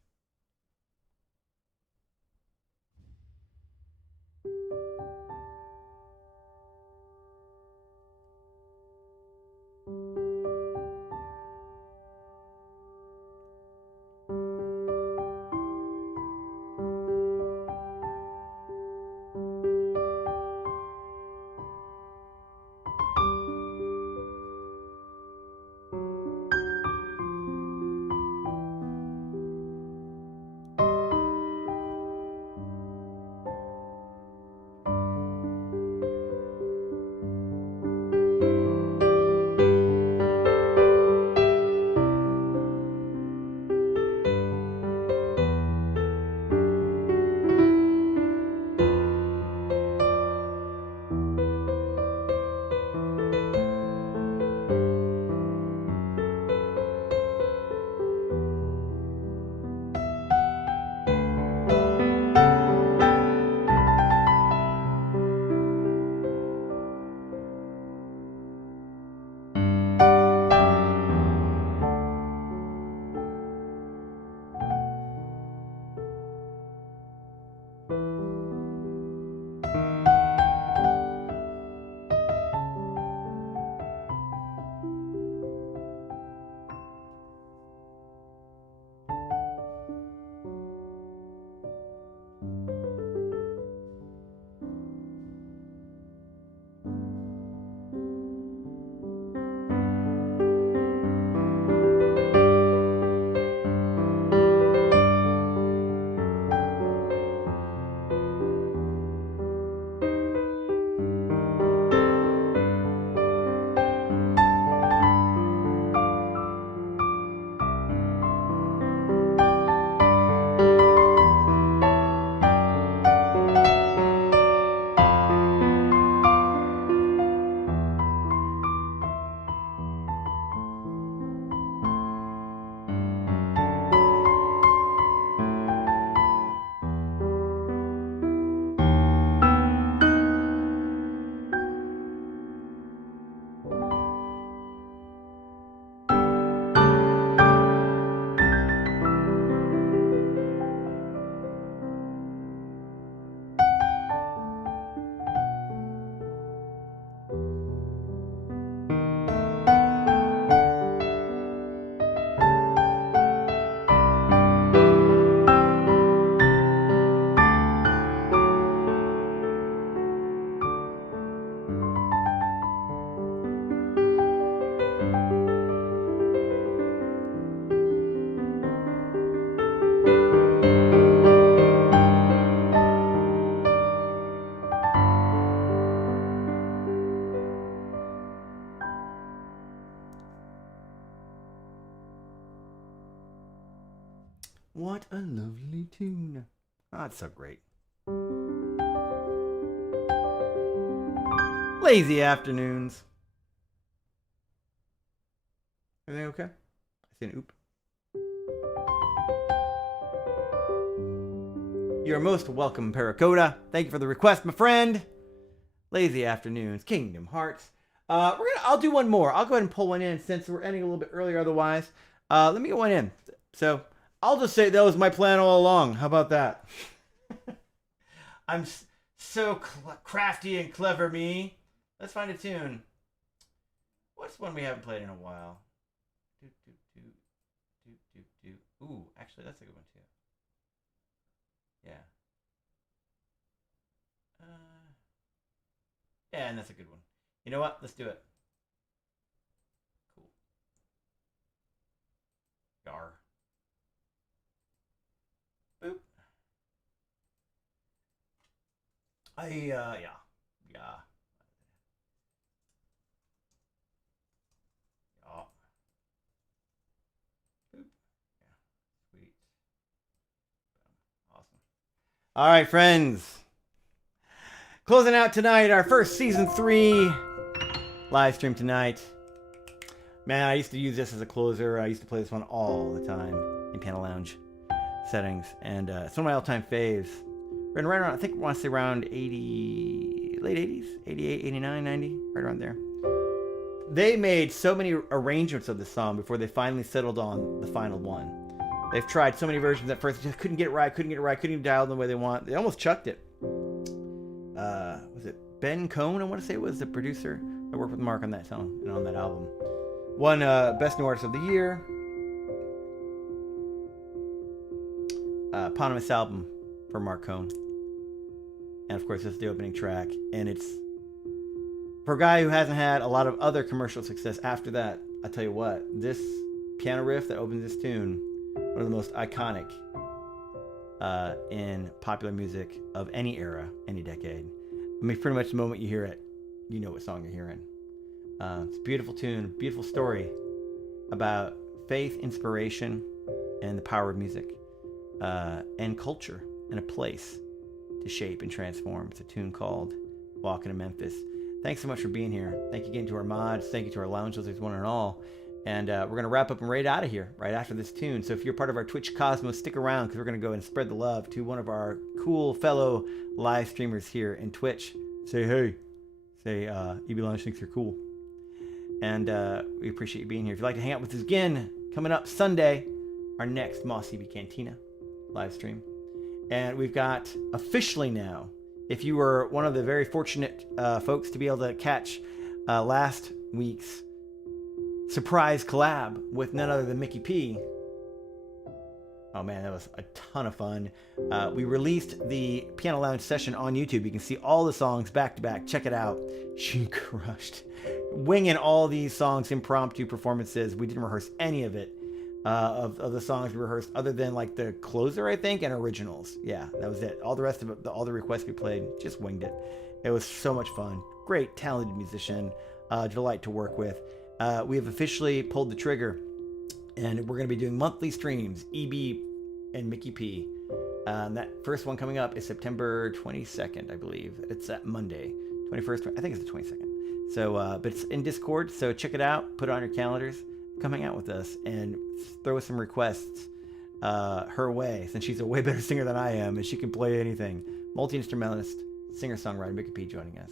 What a lovely tune. Oh, it's so great. Lazy afternoons. Everything okay? I see an oop. You're most welcome, Paracoda. Thank you for the request, my friend. Lazy afternoons, Kingdom Hearts. I'll do one more. I'll go ahead and pull one in since we're ending a little bit earlier otherwise. Let me get one in. So I'll just say that was my plan all along. How about that? I'm so crafty and clever, me. Let's find a tune. What's one we haven't played in a while? Ooh, actually, that's a good one too. Yeah. Yeah, and that's a good one. You know what? Let's do it. Cool. Yar. Boop. Yeah. Yeah. All right, friends. Closing out tonight, our first season 3 live stream tonight. Man, I used to use this as a closer. I used to play this one all the time in Piano Lounge settings, and it's one of my all-time faves. Right around, I think I want to say around 80, late 80s, 88, 89, 90, right around there. They made so many arrangements of this song before they finally settled on the final one. They've tried so many versions at first, just couldn't get it right, couldn't even dial it the way they want. They almost chucked it. Was it Ben Cohn, I want to say, was the producer. I worked with Mark on that song and on that album. Won Best New Artist of the Year. Eponymous album for Mark Cohn. And of course, this is the opening track. And it's, for a guy who hasn't had a lot of other commercial success after that, I tell you what, this piano riff that opens this tune, one of the most iconic in popular music of any era, any decade. I mean, pretty much the moment you hear it, you know what song you're hearing. It's a beautiful tune, beautiful story about faith, inspiration, and the power of music, and culture, and a place to shape and transform. It's a tune called Walking to Memphis. Thanks so much for being here. Thank you again to our mods. Thank you to our lounge lizards, one and all. And we're going to wrap up and raid out of here right after this tune. So if you're part of our Twitch Cosmos, stick around because we're going to go and spread the love to one of our cool fellow live streamers here in Twitch. Say hey. Say EB Lounge thinks you're cool. And we appreciate you being here. If you'd like to hang out with us again, coming up Sunday, our next Mos EB Cantina live stream. And we've got officially now, if you were one of the very fortunate folks to be able to catch last week's surprise collab with none other than Mickey P. Oh man, that was a ton of fun. We released the Piano Lounge session on YouTube. You can see all the songs back to back. Check it out. She crushed. Winging all these songs, impromptu performances. We didn't rehearse any of it, of the songs we rehearsed, other than like the closer, I think, and originals. Yeah, that was it. All the rest of it, all the requests we played, just winged it. It was so much fun. Great, talented musician. Delight to work with. We have officially pulled the trigger, and we're going to be doing monthly streams, EB and Mickey P. That first one coming up is September 22nd, I believe. It's that Monday, 21st. I think it's the 22nd. So, but it's in Discord, so check it out. Put it on your calendars. Come hang out with us and throw some requests her way, since she's a way better singer than I am, and she can play anything. Multi-instrumentalist, singer-songwriter, Mickey P joining us.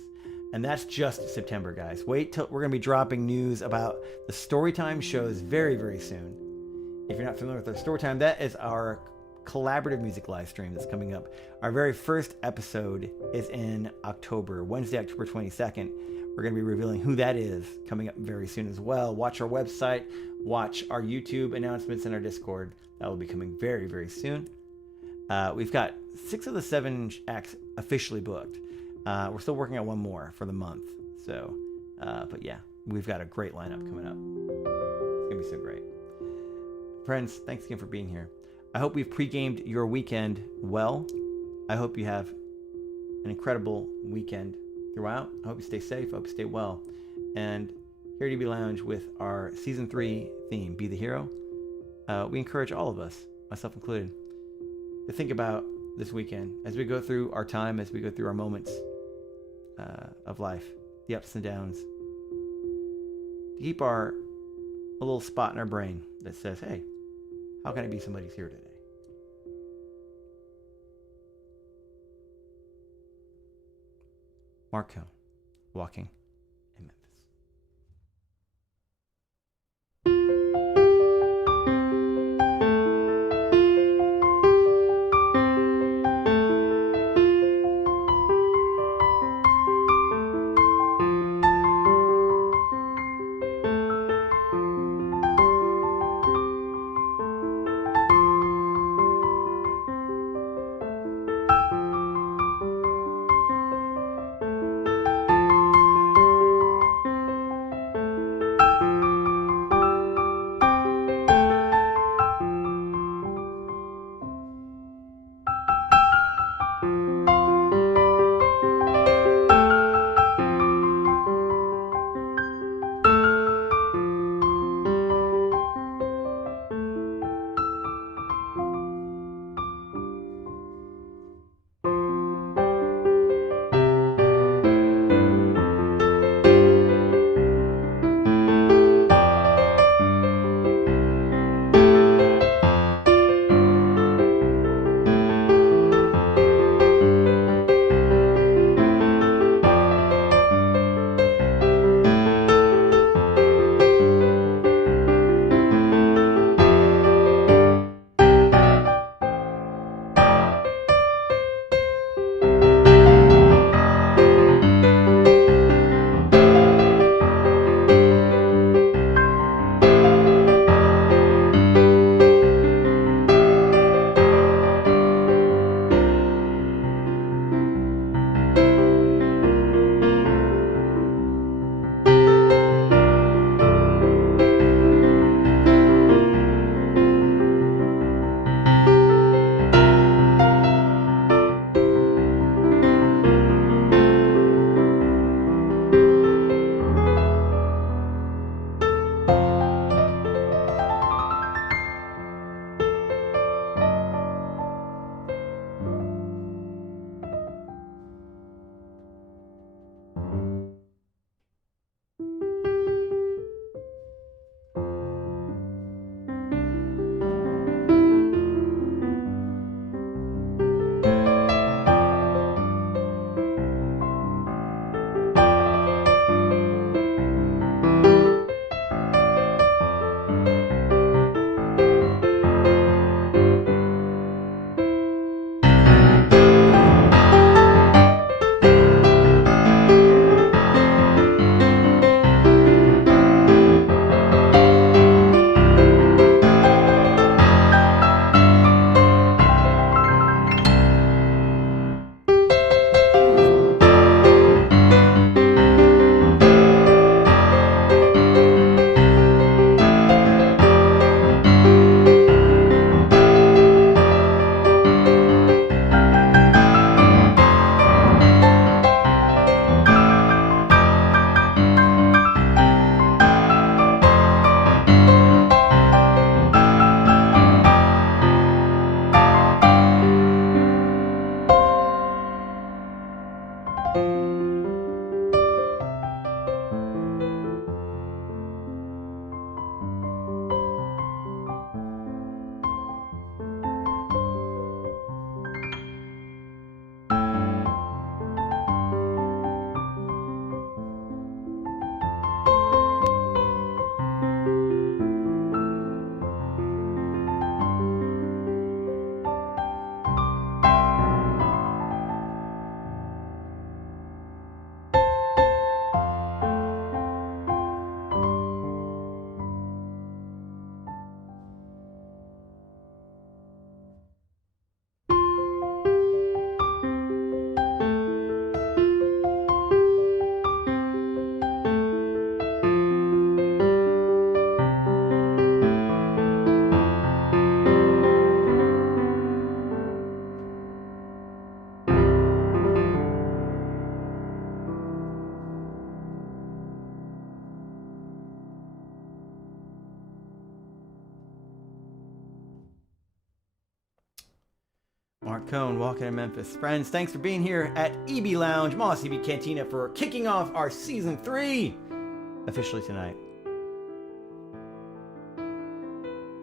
And that's just September, guys. Wait till we're going to be dropping news about the Storytime shows very, very soon. If you're not familiar with our Storytime, that is our collaborative music live stream that's coming up. Our very first episode is in October, Wednesday, October 22nd. We're going to be revealing who that is coming up very soon as well. Watch our website, watch our YouTube announcements and our Discord. That will be coming very, very soon. We've got 6 of the 7 acts officially booked. We're still working on one more for the month. So, but yeah, we've got a great lineup coming up. It's going to be so great. Friends, thanks again for being here. I hope we've pre-gamed your weekend well. I hope you have an incredible weekend throughout. I hope you stay safe. I hope you stay well. And here at EB Lounge with our Season 3 theme, Be the Hero, we encourage all of us myself included, to think about this weekend as we go through our time, as we go through our moments of life, the ups and downs, to keep a little spot in our brain that says, hey, how can I be somebody's hero today? Mark Cohn, walking in Memphis. Cone, walking in Memphis. Friends, thanks for being here at EB Lounge, Mos EB Cantina, for kicking off our Season 3 officially tonight.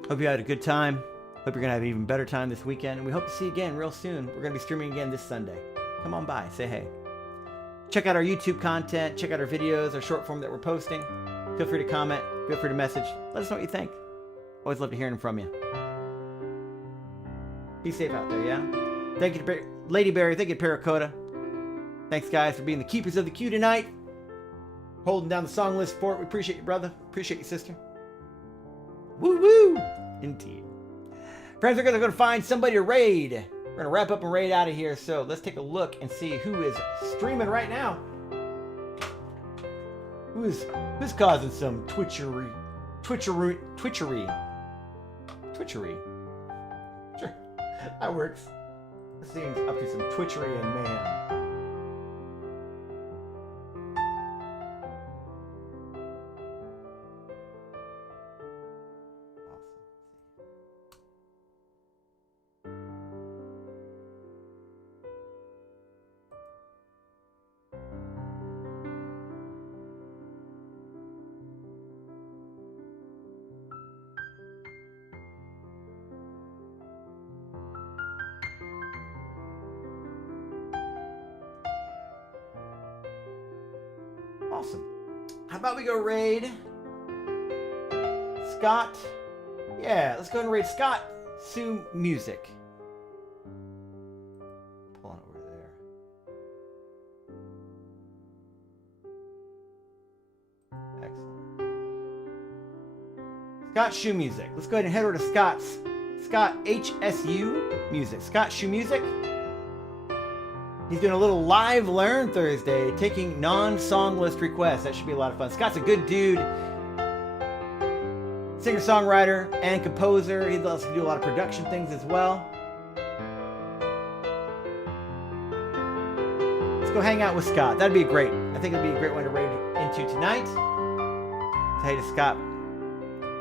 Hope you had a good time. Hope you're going to have an even better time this weekend. And we hope to see you again real soon. We're going to be streaming again this Sunday. Come on by. Say hey. Check out our YouTube content. Check out our videos, our short form that we're posting. Feel free to comment. Feel free to message. Let us know what you think. Always love to hear from you. Be safe out there, yeah? Thank you to Lady Berry. Thank you to Paracota. Thanks, guys, for being the keepers of the queue tonight. Holding down the song list for it. We appreciate you, brother. Appreciate you, sister. Woo woo! Indeed. Friends, we're going to find somebody to raid. We're going to wrap up and raid out of here. So let's take a look and see who is streaming right now. Who's causing some twitchery? Twitchery. Sure, that works. This seems up to some twitchery and mayhem. Awesome. How about we go raid Scott? Yeah, let's go ahead and raid Scott Sue Music. Pull on over there. Excellent. Scott Shoe Music. Let's go ahead and head over to Scott HSU Music. Scott Shoe Music. He's doing a little live learn Thursday, taking non-song list requests. That should be a lot of fun. Scott's a good dude. Singer-songwriter and composer. He loves to do a lot of production things as well. Let's go hang out with Scott. That'd be great. I think it'd be a great one to raid into tonight. Say hey to Scott.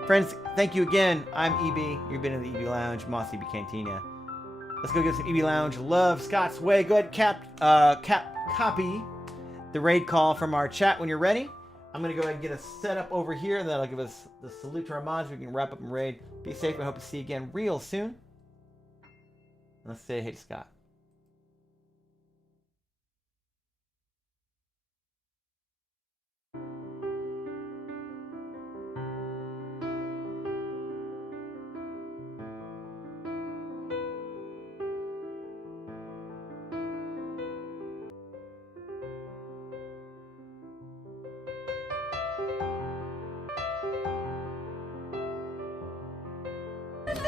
Friends, thank you again. I'm EB. You've been in the EB Lounge, Mos EB Cantina. Let's go give some EB Lounge love Scott's way. Go ahead and copy the raid call from our chat when you're ready. I'm going to go ahead and get us set up over here, and that'll give us the salute to our mods. We can wrap up and raid. Be safe. I hope to see you again real soon. Let's say hey to Scott.